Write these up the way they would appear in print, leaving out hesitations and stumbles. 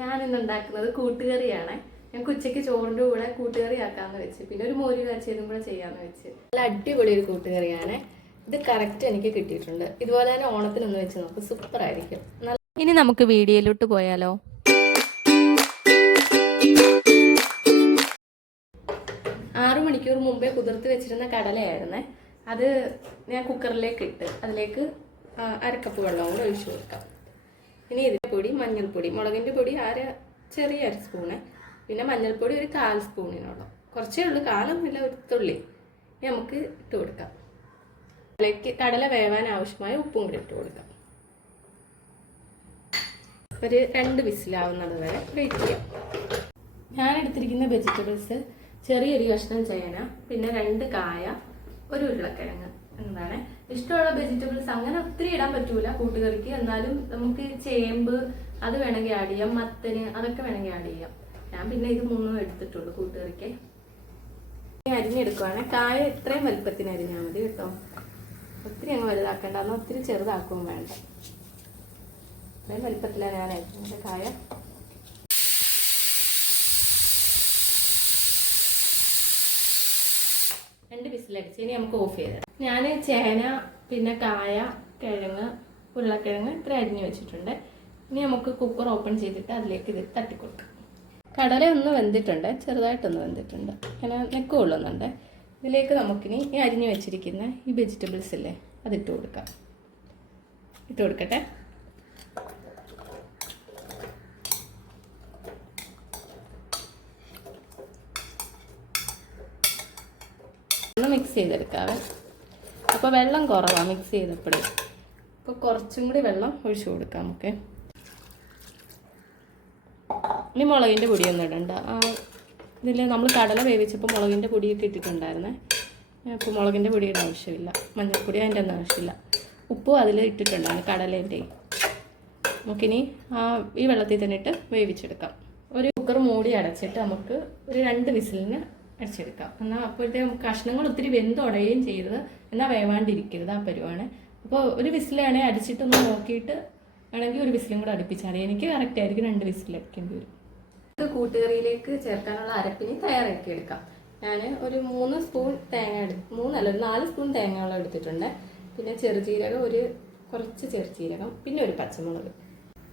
ഞാനിന്ന് ഉണ്ടാക്കുന്നത് കൂട്ടുകറിയാണ്. ഞങ്ങൾക്ക് ഉച്ചയ്ക്ക് ചോറിൻ്റെ കൂടെ കൂട്ടുകറി ആക്കാമെന്ന് വെച്ച്, പിന്നെ ഒരു മോര് കാച്ചിയതും കൂടെ ചെയ്യാമെന്ന് വെച്ച്. നല്ല അടിപൊളി ഒരു കൂട്ടുകറിയാണ് ഇത്. കറക്റ്റ് എനിക്ക് കിട്ടിയിട്ടുണ്ട്. ഇതുപോലെ തന്നെ ഓണത്തിനൊന്ന് വെച്ച് നോക്ക്, സൂപ്പർ ആയിരിക്കും. ഇനി നമുക്ക് വീഡിയോയിലോട്ട് പോയാലോ. 6 മണിക്കൂർ മുമ്പേ കുതിർത്ത് വെച്ചിരുന്ന കടലയായിരുന്നേ. അത് ഞാൻ കുക്കറിലേക്ക് ഇട്ട് അതിലേക്ക് 1/2 കപ്പ് വെള്ളവും കൂടെ ഒഴിച്ചു കൊടുക്കാം. ഇനി ഇതിൻ്റെ പൊടി, മഞ്ഞൾപ്പൊടി, മുളകിൻ്റെ പൊടി ചെറിയ 1 സ്പൂണ്, പിന്നെ മഞ്ഞൾപ്പൊടി ഒരു 1/4 സ്പൂണിനോളം, കുറച്ചേ ഉള്ളൂ, കാലൊന്നുമില്ല, ഒരു തുള്ളി. ഇനി നമുക്ക് ഇട്ട് കൊടുക്കാം. അതിലേക്ക് കടല വേവാൻ ആവശ്യമായ ഉപ്പും കൂടി ഇട്ട് കൊടുക്കാം. ഒരു 2 വിസിലാവുന്നത് വരെ വെയിറ്റ് ചെയ്യാം. ഞാൻ എടുത്തിരിക്കുന്ന വെജിറ്റബിൾസ് ചെറിയൊരു കഷ്ണം ചേന, പിന്നെ 2 കായ, ഒരു ഉരുളക്കിഴങ്ങ്. എന്താണ് ഇഷ്ടമുള്ള വെജിറ്റബിൾസ് അങ്ങനെ ഒത്തിരി ഇടാൻ പറ്റൂല കൂട്ടുകറിക്ക്, എന്നാലും നമുക്ക് ചേമ്പ് അത് വേണമെങ്കിൽ ആഡ് ചെയ്യാം, മത്തന് അതൊക്കെ വേണമെങ്കിൽ ആഡ് ചെയ്യാം. ഞാൻ പിന്നെ ഇത് 3 എടുത്തിട്ടുള്ളൂ കൂട്ടുകറിക്ക്. അരിഞ്ഞെടുക്കുവാണ്. കായ ഇത്രയും വലുപ്പത്തിന് അരിഞ്ഞാൽ മതി കേട്ടോ, ഒത്തിരി അങ്ങ് വലുതാക്കേണ്ട, എന്നാൽ ഒത്തിരി ചെറുതാക്കുകയും വേണ്ട. ഇത്രയും വലുപ്പത്തിലാണ് ഞാൻ അരിഞ്ഞത് കായ. രണ്ട് വിസിലടിച്ച് ഇനി നമുക്ക് ഓഫ് ചെയ്ത്. ഞാൻ ചേന, പിന്നെ കായ, കിഴങ്ങ്, ഉരുളക്കിഴങ്ങ് ഇത്ര അരിഞ്ഞ് വെച്ചിട്ടുണ്ട്. ഇനി നമുക്ക് കുക്കർ ഓപ്പൺ ചെയ്തിട്ട് അതിലേക്ക് ഇത് തട്ടിക്കൊടുക്കാം. കടല ഒന്ന് വെന്തിട്ടുണ്ട്, ചെറുതായിട്ടൊന്ന് വെന്തിട്ടുണ്ട്, അങ്ങനെ നെക്ക് കൊള്ളുന്നുണ്ട്. ഇതിലേക്ക് നമുക്കിനി ഈ അരിഞ്ഞ് വെച്ചിരിക്കുന്ന ഈ വെജിറ്റബിൾസ് ഇല്ലേ അതിട്ട് കൊടുക്കാം. ഇട്ട് കൊടുക്കട്ടെ. ഒന്ന് മിക്സ് ചെയ്തെടുക്കാവേ. അപ്പോൾ വെള്ളം കുറവാണ് മിക്സ് ചെയ്തപ്പോഴേ, അപ്പോൾ കുറച്ചും കൂടി വെള്ളം ഒഴിച്ചു കൊടുക്കാം നമുക്ക്. ഇനി മുളകിൻ്റെ പൊടിയൊന്നും ഇടണ്ട. ഇതിൽ നമ്മൾ കടല വേവിച്ചപ്പോൾ മുളകിൻ്റെ പൊടിയൊക്കെ ഇട്ടിട്ടുണ്ടായിരുന്നേ. അപ്പോൾ മുളകിൻ്റെ പൊടിയുടെ ആവശ്യമില്ല, മഞ്ഞൾപ്പൊടി അതിൻ്റെ ഒന്നും ആവശ്യമില്ല. ഉപ്പും അതിൽ ഇട്ടിട്ടുണ്ടായിരുന്നു കടലേൻ്റെ. നമുക്കിനി ഈ വെള്ളത്തിൽ തന്നെ ഇട്ട് വേവിച്ചെടുക്കാം. ഒരു കുക്കർ മൂടി അടച്ചിട്ട് നമുക്ക് ഒരു 2 വിസിലിന് അടിച്ചെടുക്കാം. എന്നാൽ അപ്പോഴത്തേക്കും കഷ്ണങ്ങൾ ഒത്തിരി വെന്തുടയുകയും ചെയ്യരുത്, എന്നാൽ വേവാണ്ടിരിക്കരുത്, ആ പരുവാണ്. അപ്പോൾ ഒരു വിസിലാണെങ്കിൽ അടിച്ചിട്ടൊന്ന് നോക്കിയിട്ട് വേണമെങ്കിൽ ഒരു വിസിലും കൂടെ അടുപ്പിച്ചാൽ മതി. എനിക്ക് കറക്റ്റ് ആയിരിക്കും 2 വിസിൽ അടിക്കേണ്ടി വരും. ഇത് കൂട്ടുകറിയിലേക്ക് ചേർക്കാനുള്ള അരപ്പിനി തയ്യാറാക്കി എടുക്കാം. ഞാൻ ഒരു 3 സ്പൂൺ തേങ്ങ 4 സ്പൂൺ തേങ്ങ എടുത്തിട്ടുണ്ട്. പിന്നെ ചെറുജീരകം, കുറച്ച് ചെറുജീരകം, പിന്നെ ഒരു പച്ചമുളക്.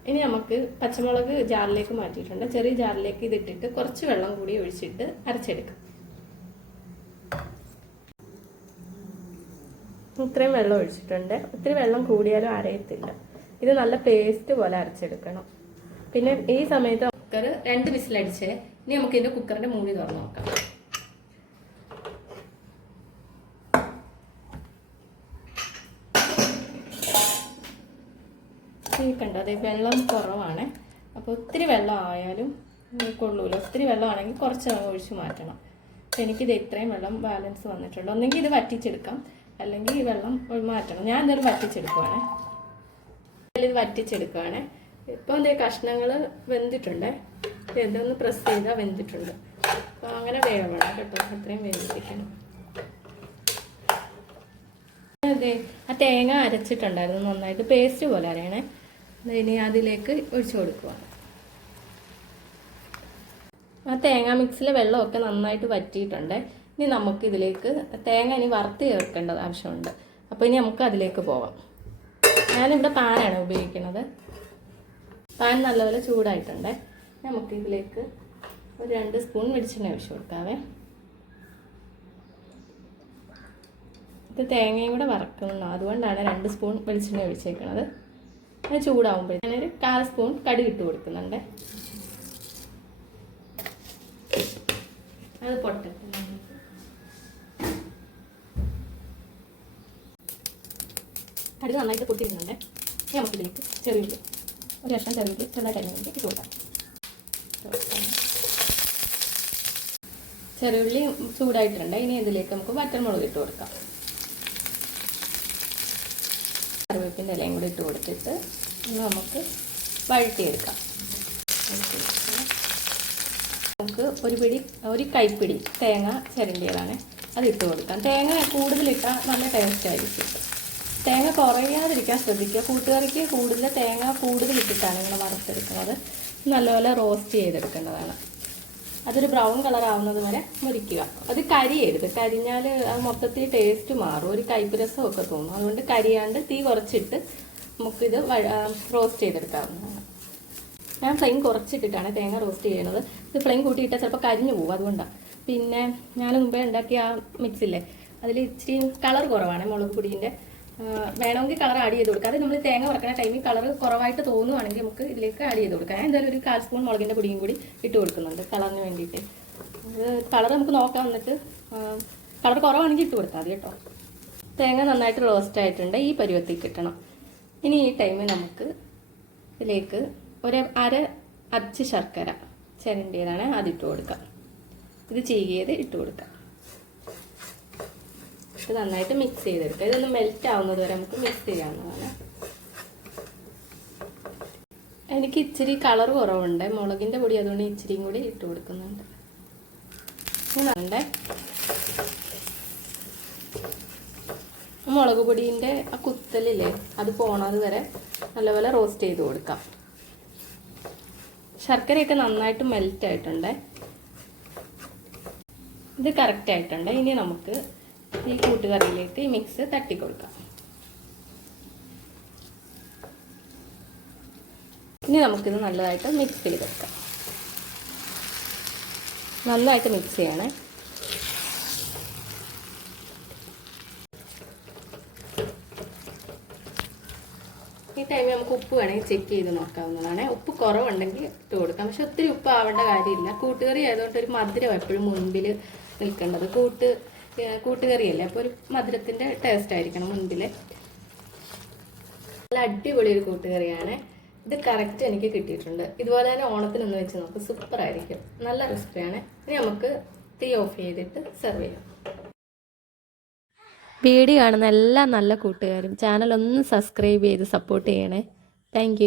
ഇനി നമുക്ക് പച്ചമുളക് ജാറിലേക്ക് മാറ്റിയിട്ടുണ്ട്. ചെറിയ ജാറിലേക്ക് ഇതിട്ടിട്ട് കുറച്ച് വെള്ളം കൂടി ഒഴിച്ചിട്ട് അരച്ചെടുക്കാം. ഇത്രയും വെള്ളം ഒഴിച്ചിട്ടുണ്ട്. ഒത്തിരി വെള്ളം കൂടിയാലും അരയത്തില്ല. ഇത് നല്ല പേസ്റ്റ് പോലെ അരച്ചെടുക്കണം. പിന്നെ ഈ സമയത്ത് കുക്കർ 2 വിസിലടിച്ച് ഇനി നമുക്ക് ഇതിൻ്റെ കുക്കറിൻ്റെ മൂടി തുറന്ന് നോക്കാം. കണ്ടോ, അതെ വെള്ളം കുറവാണ്. അപ്പോൾ ഒത്തിരി വെള്ളം ആയാലും കൊള്ളൂല. ഒത്തിരി വെള്ളമാണെങ്കിൽ കുറച്ച് ഒഴിച്ച് മാറ്റണം. അപ്പോൾ എനിക്കിത് ഇത്രയും വെള്ളം ബാലൻസ് വന്നിട്ടുണ്ട്. ഒന്നെങ്കിൽ ഇത് വറ്റിച്ചെടുക്കാം, അല്ലെങ്കിൽ ഈ വെള്ളം മാറ്റണം. ഞാൻ എന്തായാലും വറ്റിച്ചെടുക്കുവാണേ. ഇത് വറ്റിച്ചെടുക്കുവാണേ. ഇപ്പോൾ എന്തേ കഷ്ണങ്ങൾ വെന്തിട്ടുണ്ട്. ഇതൊന്ന് പ്രസ് ചെയ്താൽ വെന്തിട്ടുണ്ട്. അപ്പോൾ അങ്ങനെ വേണം കേട്ടോ, അത്രയും വേവിപ്പിക്കണം. അതെ, ആ തേങ്ങ അരച്ചിട്ടുണ്ടായിരുന്നു നന്നായിട്ട്, പേസ്റ്റ് പോലെ അരയണേ. ഇനി അതിലേക്ക് ഒഴിച്ചു കൊടുക്കുക. ആ തേങ്ങ മിക്സിലെ വെള്ളമൊക്കെ നന്നായിട്ട് വറ്റിയിട്ടുണ്ട്. ഇനി നമുക്ക് ഇതിലേക്ക് തേങ്ങ വറുത്ത് ചേർക്കേണ്ടത് ആവശ്യമുണ്ട്. അപ്പോൾ ഇനി നമുക്ക് അതിലേക്ക് പോവാം. ഞാനിവിടെ പാനാണ് ഉപയോഗിക്കുന്നത്. പാൻ നല്ലപോലെ ചൂടായിട്ടുണ്ട്. നമുക്ക് ഇതിലേക്ക് ഒരു 2 സ്പൂൺ വെളിച്ചെണ്ണ ഒഴിച്ചു കൊടുക്കാവേ. ഇത് തേങ്ങയും കൂടെ വറക്കണം, അതുകൊണ്ടാണ് 2 സ്പൂൺ വെളിച്ചെണ്ണ ഒഴിച്ചേക്കുന്നത്. അത് ചൂടാവുമ്പോൾ ഞാനൊരു 1/4 സ്പൂൺ കടുക് ഇട്ട് കൊടുക്കുന്നുണ്ട്. അത് പൊട്ടട്ടെ. കടുക് നന്നായിട്ട് പൊട്ടിയിരുന്നുണ്ട്. നമുക്കിതിലേക്ക് ചെറിയുള്ളി, ഒരു കഷ്ണം ചെറിയുള്ളി ചെറുതായിട്ട് അരിഞ്ഞ് ഇട്ട് കൊടുക്കാം. ചെറിയുള്ളി ചൂടായിട്ടുണ്ട്. ഇനി ഇതിലേക്ക് നമുക്ക് വറ്റൽമുളക് ഇട്ട് കൊടുക്കാം. കറിവേപ്പിൻ്റെ ഇലയും കൂടി ഇട്ട് കൊടുത്തിട്ട് നമുക്ക് വഴറ്റിയെടുക്കാം. നമുക്ക് ഒരു കൈപ്പിടി തേങ്ങ ചിരണ്ടിയതാണ്, അതിട്ട് കൊടുക്കാം. തേങ്ങ കൂടുതലിട്ടാൽ നല്ല ടേസ്റ്റ് ആയിരിക്കും. തേങ്ങ കുറയാതിരിക്കാൻ ശ്രദ്ധിക്കുക. കൂട്ടുകറിക്ക് കൂടുതൽ തേങ്ങ കൂടുതലിട്ടിട്ടാണ് ഇങ്ങനെ വറുത്തെടുക്കുന്നത്. നല്ലപോലെ റോസ്റ്റ് ചെയ്തെടുക്കേണ്ടതാണ്. അതൊരു ബ്രൗൺ കളർ ആവുന്നത് വരെ മുരിക്കുക. അത് കരിയരുത്, കരിഞ്ഞാൽ അത് മൊത്തത്തിൽ ടേസ്റ്റ് മാറും, ഒരു കയ്പുരസമൊക്കെ തോന്നും. അതുകൊണ്ട് കരിയാണ്ട് തീ കുറച്ചിട്ട് നമുക്കിത് റോസ്റ്റ് ചെയ്തെടുക്കാവുന്നതാണ്. ഞാൻ ഫ്ലെയിം കുറച്ചിട്ടിട്ടാണ് തേങ്ങ റോസ്റ്റ് ചെയ്യണത്. ഇത് ഫ്ലെയിം കൂട്ടിയിട്ടാൽ ചിലപ്പോൾ കരിഞ്ഞു പോകും, അതുകൊണ്ടാണ്. പിന്നെ ഞാൻ മുമ്പേ ഉണ്ടാക്കിയ ആ മിക്സില്ലേ, അതിൽ ഇച്ചിരി കളർ കുറവാണ് മുളക് പൊടിൻ്റെ. വേണമെങ്കിൽ കളർ ആഡ് ചെയ്ത് കൊടുക്കാം. അത് നമ്മൾ തേങ്ങ വറക്കുന്ന ടൈമിൽ കളർ കുറവായിട്ട് തോന്നുവാണെങ്കിൽ നമുക്ക് ഇതിലേക്ക് ആഡ് ചെയ്ത് കൊടുക്കാം. ഞാൻ എന്തായാലും ഒരു 1/4 സ്പൂൺ മുളകിൻ്റെ പൊടിയും കൂടി ഇട്ട് കൊടുക്കുന്നുണ്ട് കളറിന് വേണ്ടിയിട്ട്. അത് കളർ നമുക്ക് നോക്കാം, എന്നിട്ട് കളർ കുറവാണെങ്കിൽ ഇട്ട് കൊടുത്താൽ മതി കേട്ടോ. തേങ്ങ നന്നായിട്ട് റോസ്റ്റ് ആയിട്ടുണ്ട്, ഈ പരുവത്തിൽ കിട്ടണം. ഇനി ഈ ടൈമിൽ നമുക്ക് ഇതിലേക്ക് ഒരു അര അച്ച് ശർക്കര ചിരണ്ടിയതാണ്, അതിട്ട് കൊടുക്കാം. ഇത് ചീകിയത് ഇട്ട് കൊടുക്കാം. ഇത് നന്നായിട്ട് മിക്സ് ചെയ്തെടുക്കുക. ഇതൊന്ന് മെൽറ്റ് ആവുന്നത് വരെ നമുക്ക് മിക്സ് ചെയ്യാവുന്നതാണ്. എനിക്ക് ഇച്ചിരി കളർ കുറവുണ്ട് മുളകിൻ്റെ പൊടി, അതുകൊണ്ട് ഇച്ചിരിയും കൂടി ഇട്ട് കൊടുക്കുന്നുണ്ട്. മുളക് പൊടീൻ്റെ ആ കുത്തലില്ലേ, അത് പോണത് വരെ നല്ലപോലെ റോസ്റ്റ് ചെയ്ത് കൊടുക്കാം. ശർക്കരയൊക്കെ നന്നായിട്ട് മെൽറ്റ് ആയിട്ടുണ്ട്. ഇത് കറക്റ്റ് ആയിട്ടുണ്ട്. ഇനി നമുക്ക് ഈ കൂട്ടുകറിയിലേക്ക് ഈ മിക്സ് തട്ടിക്കൊടുക്കാം. ഇനി നമുക്കിത് നല്ലതായിട്ട് മിക്സ് ചെയ്തെടുക്കാം. നല്ലതായിട്ട് മിക്സ് ചെയ്യണേ. ഈ ടൈമിൽ നമുക്ക് ഉപ്പ് വേണമെങ്കിൽ ചെക്ക് ചെയ്ത് നോക്കാവുന്നതാണ്. ഉപ്പ് കുറവുണ്ടെങ്കിൽ ഇട്ട് കൊടുക്കാം, പക്ഷെ ഒത്തിരി ഉപ്പ് ആവേണ്ട കാര്യമില്ല. കൂട്ടുകറി ആയതുകൊണ്ട് ഒരു മധുരം എപ്പോഴും മുൻപിൽ നിൽക്കേണ്ടത്. കൂട്ടുകറിയല്ലേ, അപ്പോൾ ഒരു മധുരത്തിൻ്റെ ടേസ്റ്റ് ആയിരിക്കണം മുൻപിൽ. നല്ല അടിപൊളി ഒരു കൂട്ടുകറിയാണ് ഇത്. കറക്റ്റ് എനിക്ക് കിട്ടിയിട്ടുണ്ട്. ഇതുപോലെ തന്നെ ഓണത്തിനൊന്ന് വെച്ച് നോക്ക്, സൂപ്പറായിരിക്കും. നല്ല റെസിപ്പിയാണ്. ഇനി നമുക്ക് തീ ഓഫ് ചെയ്തിട്ട് സെർവ് ചെയ്യാം. വീഡിയോ കാണുന്ന എല്ലാ നല്ല കൂട്ടുകാരും ചാനൽ ഒന്ന് സബ്സ്ക്രൈബ് ചെയ്ത് സപ്പോർട്ട് ചെയ്യണേ. താങ്ക്